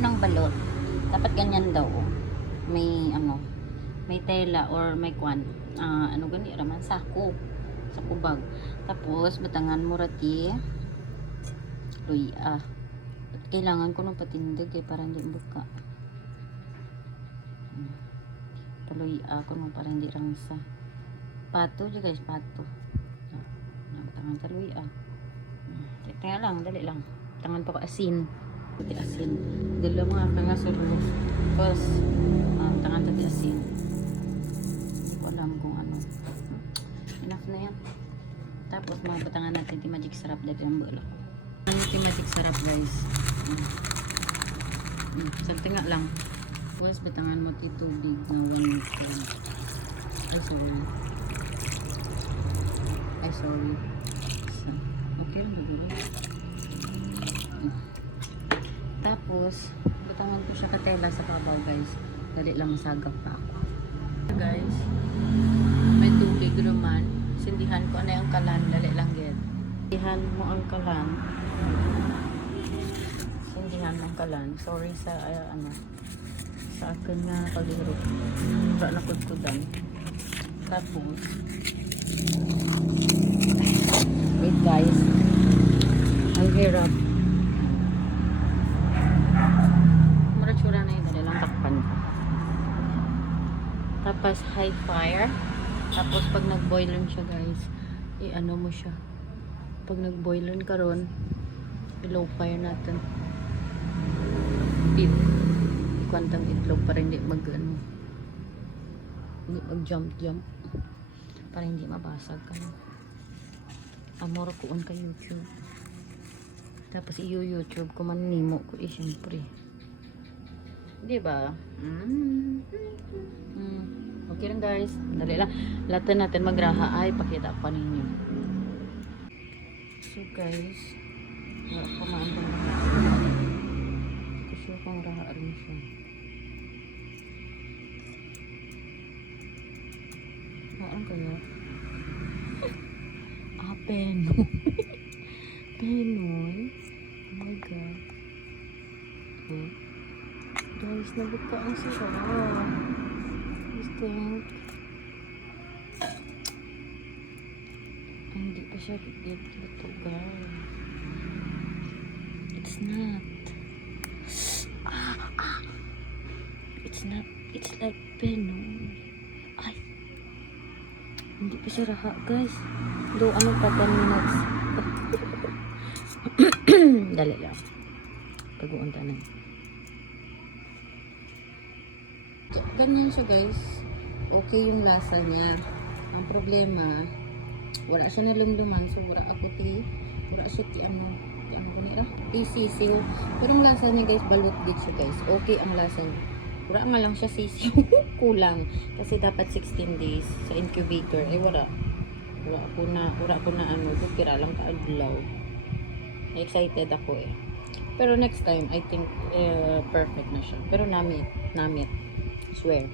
ng balot. Dapat ganyan daw. May ano, may tela or may kwan. Ano gani raman sako. Sako bag. Tapos batangan mo rati. Luy kailangan ko nung patindig para hindi buka. Tuloy ako nung para hindi rangsa. Pato dyan guys, pato. Tangan tuloy Teka lang, dali lang. Tangan pa ko asin. Pati asin. Dalo mga kanga sulo. Tapos, tangan tati asin. Hindi ko alam kung ano. Enough na yan. Tapos, mga patangan natin ti magic sarap dati ang bulo. Ano ti magic sarap guys? Sagtinga lang. Tapos, batangan mo ti tubig na 1 cup. Ay, sorry. Okay lang ba? Tapos, butangan ko siya katela sa kabaw guys. Dali lang masagap pa ako. Guys, may tubig naman. Sindihan ko na yung kalan. Dali lang yan. Sindihan mo ang kalan. Sindihan mo ang kalan. Sorry sa sa akin nga paghirap. Wala na kudkudan. Tapos, wait guys. Ang hirap. Maratsura na yung kanilang takpan. Tapos high fire. Tapos pag nag-boilan siya guys, i-ano mo siya. Pag nag-boilan ka ron, i-low fire natin. Kwantang itlog para hindi hindi mag-jump para hindi mabasag ka. Amor kuon ka YouTube. Tapos i-YouTube ko man nimo ko siyempre. Di ba? Okay lang guys. Dali lang. Lahat natin magraha ay pakita ko ninyo. So guys, wala ko maandang kasi pang raha rin siya. Ano kaya? Penoy. Penoy. Oh my god. Guys, nabuka ang sarap. Just think. Hindi pa siya luto guys. It's not. It's not. It's like penoy. Ay. Hindi pa siya raha guys. Do ano pa 10 minutes. Dali lang. Pag-uunta na. Ganyan siya guys. Okay yung lasa niya. Ang problema, wala siya nalumduman. So wala siya ti sisiw. Pero ang lasa niya guys, balot gid siya guys. Okay ang lasa niya. Wala nga lang siya sisiw. Kulang. Kasi dapat 16 days sa incubator. Eh wala ko na kira lang kaadlaw. Excited ako eh. Pero next time I think perfect na siya. Pero namit swear.